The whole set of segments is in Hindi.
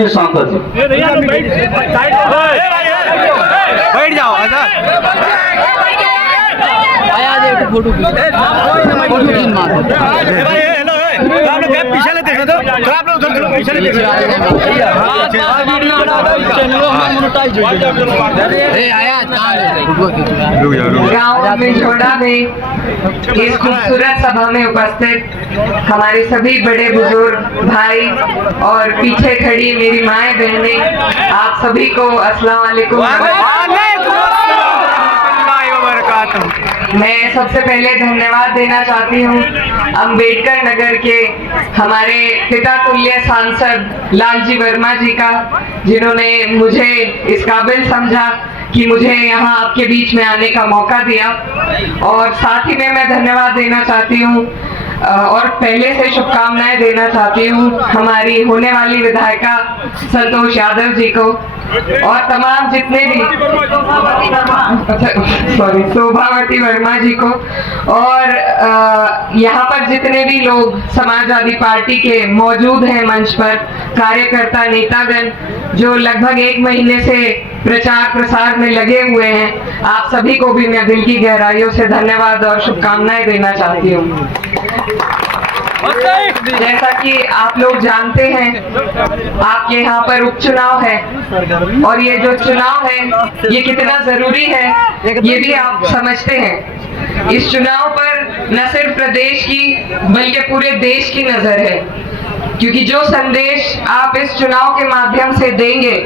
माननीय सांसद जी। बैठ जाओ फोटो पीछे लेते हैं तो आप लोग उधर पीछे लेते गाँव में झोड़ा में इस खूबसूरत सभा में उपस्थित हमारे सभी बड़े बुजुर्ग भाई और पीछे खड़ी मेरी माएं बहनें, आप सभी को अस्सलाम वालेकुम। मैं सबसे पहले धन्यवाद देना चाहती हूँ अंबेडकर नगर के हमारे पिता तुल्य सांसद लालजी वर्मा जी का, जिन्होंने मुझे इस काबिल समझा कि मुझे यहाँ आपके बीच में आने का मौका दिया। और साथ ही में मैं धन्यवाद देना चाहती हूँ और पहले से शुभकामनाएं देना चाहती हूँ हमारी होने वाली विधायिका संतोष यादव जी को और तमाम जितने भी शोभावती वर्मा जी को और यहाँ पर जितने भी लोग समाजवादी पार्टी के मौजूद हैं मंच पर, कार्यकर्ता नेतागण जो लगभग 1 महीने से प्रचार प्रसार में लगे हुए हैं, आप सभी को भी मैं दिल की गहराइयों से धन्यवाद और शुभकामनाएं देना चाहती हूँ। जैसा कि आप लोग जानते हैं, आपके यहाँ पर उपचुनाव है और ये जो चुनाव है ये कितना जरूरी है ये भी आप समझते हैं। इस चुनाव पर न सिर्फ प्रदेश की बल्कि पूरे देश की नजर है, क्योंकि जो संदेश आप इस चुनाव के माध्यम से देंगे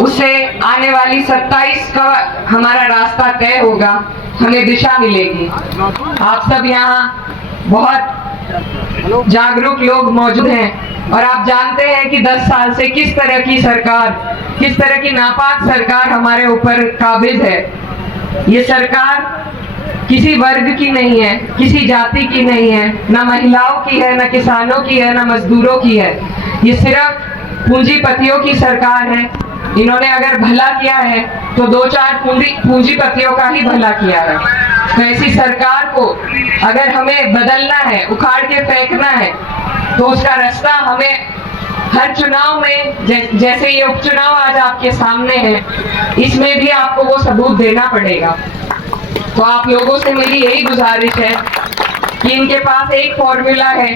उससे आने वाली 27 का हमारा रास्ता तय होगा, हमें दिशा मिलेगी। आप सब यहाँ बहुत जागरूक लोग मौजूद हैं और आप जानते हैं कि 10 साल से किस तरह की सरकार, किस तरह की नापाक सरकार हमारे ऊपर काबिज है। ये सरकार किसी वर्ग की नहीं है, किसी जाति की नहीं है, ना महिलाओं की है, ना किसानों की है, ना मजदूरों की है। ये सिर्फ पूंजीपतियों की सरकार है। इन्होंने अगर भला किया है तो 2-4 पूंजीपतियों का ही भला किया है। तो ऐसी सरकार को अगर हमें बदलना है, उखाड़ के फेंकना है, तो उसका रास्ता हमें हर चुनाव में, जैसे ये उपचुनाव आज आपके सामने है, इसमें भी आपको वो सबूत देना पड़ेगा। तो आप लोगों से मेरी यही गुजारिश है कि इनके पास एक फॉर्मूला है,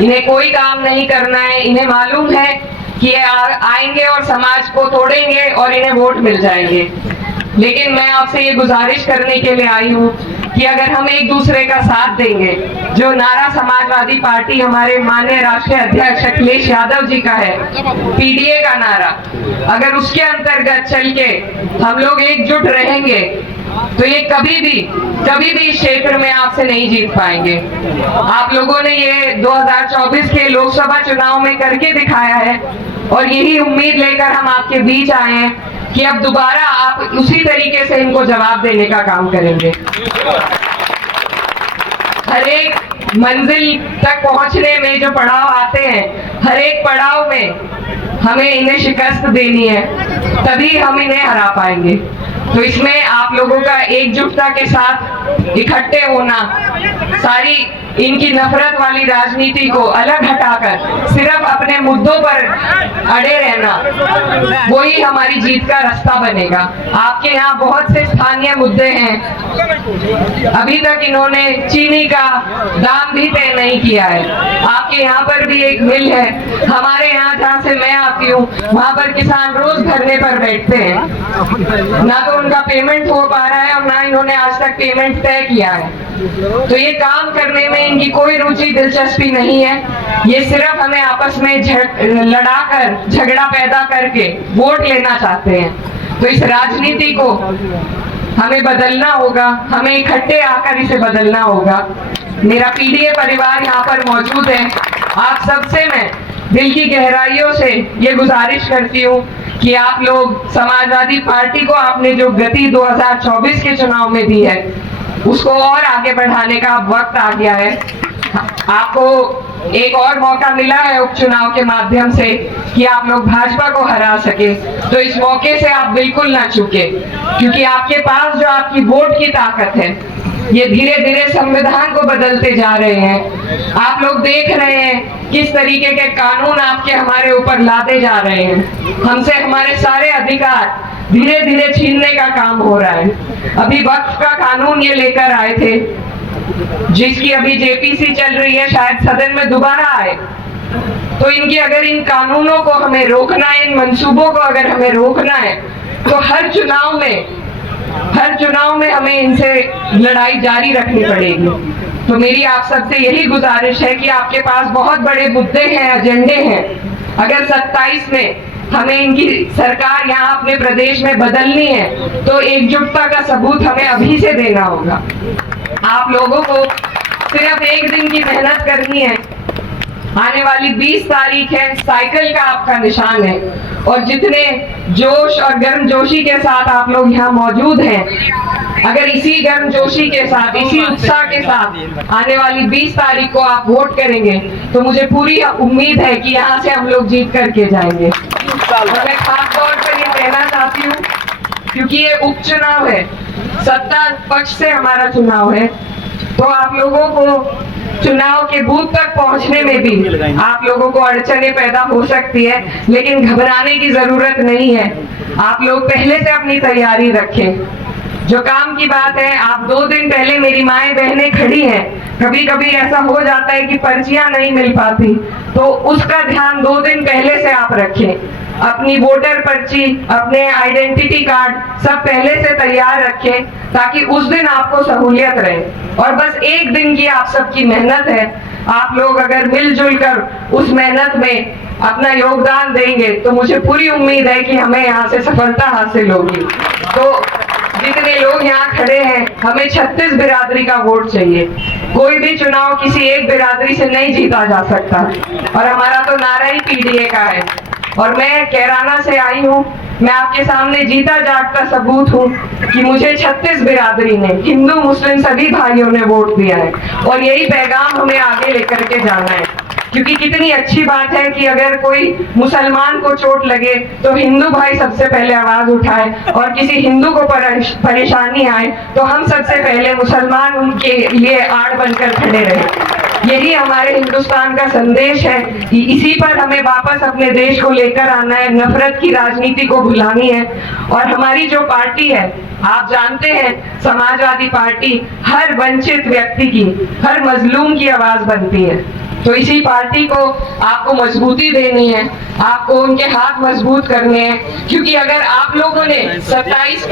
इन्हें कोई काम नहीं करना है। इन्हें मालूम है कि ये आएंगे और समाज को तोड़ेंगे और इन्हें वोट मिल जाएंगे। लेकिन मैं आपसे ये गुजारिश करने के लिए आई हूँ कि अगर हम एक दूसरे का साथ देंगे, जो नारा समाजवादी पार्टी हमारे माननीय राष्ट्रीय अध्यक्ष अखिलेश यादव जी का है, पीडीए का नारा, अगर उसके अंतर्गत चल के हम लोग एकजुट रहेंगे तो ये कभी भी इस क्षेत्र में आपसे नहीं जीत पाएंगे। आप लोगों ने ये 2024 के लोकसभा चुनाव में करके दिखाया है और यही उम्मीद लेकर हम आपके बीच आए हैं कि अब दोबारा आप उसी तरीके से इनको जवाब देने का काम करेंगे। हर एक मंजिल तक पहुंचने में जो पड़ाव आते हैं, हर एक पड़ाव में हमें इन्हें शिकस्त देनी है, तभी हम इन्हें हरा पाएंगे। तो इसमें आप लोगों का एकजुटता के साथ इकट्ठे होना, सारी इनकी नफरत वाली राजनीति को अलग हटाकर सिर्फ अपने मुद्दों पर अड़े रहना, वही हमारी जीत का रास्ता बनेगा। आपके यहाँ बहुत से स्थानीय मुद्दे हैं, अभी तक इन्होंने चीनी का दाम भी तय नहीं किया है। आपके यहाँ पर भी एक मिल है, हमारे यहाँ जहाँ से मैं आती हूँ वहाँ पर किसान रोज धरने पर बैठते हैं, ना तो उनका पेमेंट हो पा रहा है और ना इन्होंने आज तक पेमेंट तय किया है। तो ये काम करने में इनकी कोई रुचि दिलचस्पी नहीं है। ये सिर्फ हमें आपस में लड़ाकर, झगड़ा पैदा करके वोट लेना चाहते हैं। तो इस राजनीति को हमें बदलना होगा, हमें इकट्ठे आकर इसे बदलना होगा। मेरा पीडीए परिवार यहाँ पर मौजूद है। आप सबसे मैं दिल की गहराइयों से ये गुजारिश करती हूँ कि आप लोग समाजवादी पार्टी को आपने जो गति 2024 के चुनाव में दी है, उसको और आगे बढ़ाने का वक्त आ गया है। आपको एक और मौका मिला है उपचुनाव के माध्यम से कि आप लोग भाजपा को हरा सके, तो इस मौके से आप बिल्कुल ना चूके, क्योंकि आपके पास जो आपकी वोट की ताकत है ये धीरे धीरे संविधान को बदलते जा रहे हैं। आप लोग देख रहे हैं किस तरीके के कानून आपके हमारे ऊपर लादे जा रहे हैं। हमसे हमारे सारे अधिकार धीरे धीरे छीनने का काम हो रहा है। अभी वक्फ का कानून ये लेकर आए थे, जिसकी अभी जेपीसी चल रही है, शायद सदन में दोबारा आए। तो इनकी अगर इन कानूनों को हमें रोकना है, इन मंसूबों को अगर हमें रोकना है, तो हर चुनाव में हमें इनसे लड़ाई जारी रखनी पड़ेगी। तो मेरी आप सबसे यही गुजारिश है कि आपके पास बहुत बड़े मुद्दे हैं, एजेंडे हैं। अगर 27 में हमें इनकी सरकार यहाँ अपने प्रदेश में बदलनी है, तो एकजुटता का सबूत हमें अभी से देना होगा। आप लोगों को सिर्फ एक दिन की मेहनत करनी है। आने वाली 20 तारीख है, साइकिल का आपका निशान है, और जितने जोश और गर्मजोशी के साथ आप लोग यहाँ मौजूद हैं, अगर इसी गर्मजोशी के साथ, इसी उत्साह के साथ आने वाली 20 तारीख को आप वोट करेंगे, तो मुझे पूरी उम्मीद है कि यहाँ से हम लोग जीत करके जाएंगे। और मैं खास तौर पर ये कहना चाहती हूँ, क्योंकि ये उपचुनाव है, सत्ता पक्ष से हमारा चुनाव है, तो आप लोगों को चुनाव के बूथ तक पहुंचने में भी आप लोगों को अड़चनें पैदा हो सकती है, लेकिन घबराने की जरूरत नहीं है। आप लोग पहले से अपनी तैयारी रखें। जो काम की बात है, आप 2 दिन पहले, मेरी माएं बहनें खड़ी हैं, कभी कभी ऐसा हो जाता है कि पर्चियां नहीं मिल पाती, तो उसका ध्यान 2 दिन पहले से आप रखें। अपनी वोटर पर्ची, अपने आइडेंटिटी कार्ड सब पहले से तैयार रखें, ताकि उस दिन आपको सहूलियत रहे। और बस एक दिन की आप सबकी मेहनत है। आप लोग अगर मिलजुल कर उस मेहनत में अपना योगदान देंगे, तो मुझे पूरी उम्मीद है कि हमें यहाँ से सफलता हासिल होगी। तो जितने लोग यहाँ खड़े हैं, हमें 36 बिरादरी का वोट चाहिए। कोई भी चुनाव किसी एक बिरादरी से नहीं जीता जा सकता, और हमारा तो नारा ही पीडीए का है। और मैं कैराना से आई हूँ, मैं आपके सामने जीता जागता सबूत हूँ कि मुझे 36 बिरादरी ने, हिंदू मुस्लिम सभी भाइयों ने वोट दिया है, और यही पैगाम हमें आगे लेकर के जाना है। क्योंकि कितनी अच्छी बात है कि अगर कोई मुसलमान को चोट लगे तो हिंदू भाई सबसे पहले आवाज उठाए, और किसी हिंदू को परेशानी आए तो हम सबसे पहले मुसलमान उनके लिए आड़ बनकर खड़े रहे। यही हमारे हिंदुस्तान का संदेश है। इसी पर हमें वापस अपने देश को लेकर आना है, नफरत की राजनीति को भुलानी है। और हमारी जो पार्टी है, आप जानते हैं, समाजवादी पार्टी हर वंचित व्यक्ति की, हर मजलूम की आवाज बनती है। तो इसी पार्टी को आपको मजबूती देनी है, आपको उनके हाथ मजबूत करने हैं। क्योंकि अगर आप लोगों ने 27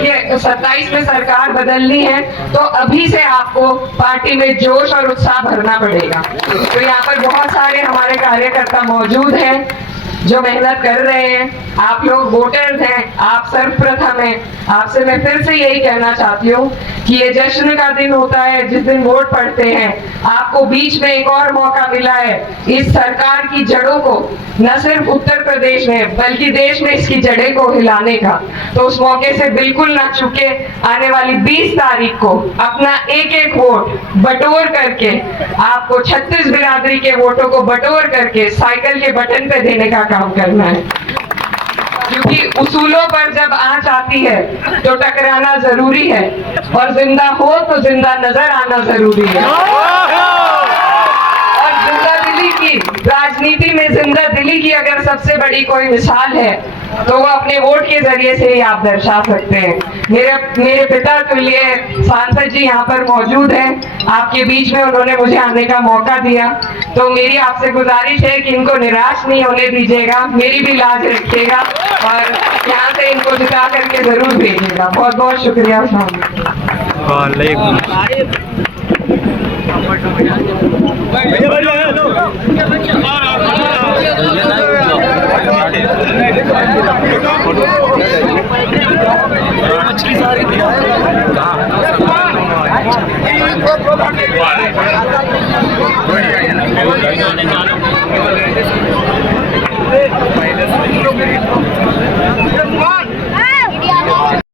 में सरकार बदलनी है, तो अभी से आपको पार्टी में जोश और उत्साह भरना पड़ेगा। तो यहाँ पर बहुत सारे हमारे कार्यकर्ता मौजूद हैं जो मेहनत कर रहे हैं। आप लोग वोटर्स हैं, आप सर्वप्रथम हैं। आपसे मैं फिर से यही कहना चाहती हूँ कि ये जश्न का दिन होता है जिस दिन वोट पड़ते हैं। आपको बीच में एक और मौका मिला है इस सरकार की जड़ों को न सिर्फ उत्तर प्रदेश में बल्कि देश में इसकी जड़ें को हिलाने का। तो उस मौके से बिल्कुल ना चूके। आने वाली 20 तारीख को अपना एक एक वोट बटोर करके, आपको 36 बिरादरी के वोटों को बटोर करके साइकिल के बटन पे देने का काम करना है। क्योंकि उसूलों पर जब आंच आती है तो टकराना जरूरी है, और जिंदा हो तो जिंदा नजर आना जरूरी है। और जिंदा दिली की राजनीति में, जिंदा दिली की अगर सबसे बड़ी कोई मिसाल है, तो वो अपने वोट के जरिए से ही आप दर्शा सकते हैं। मेरे पिता तुल्य सांसद जी यहाँ पर मौजूद हैं, आपके बीच में उन्होंने मुझे आने का मौका दिया। तो मेरी आपसे गुजारिश है कि इनको निराश नहीं होने दीजिएगा, मेरी भी लाज रखिएगा, और यहाँ से इनको जिता करके जरूर भेजिएगा। बहुत बहुत शुक्रिया। Come on!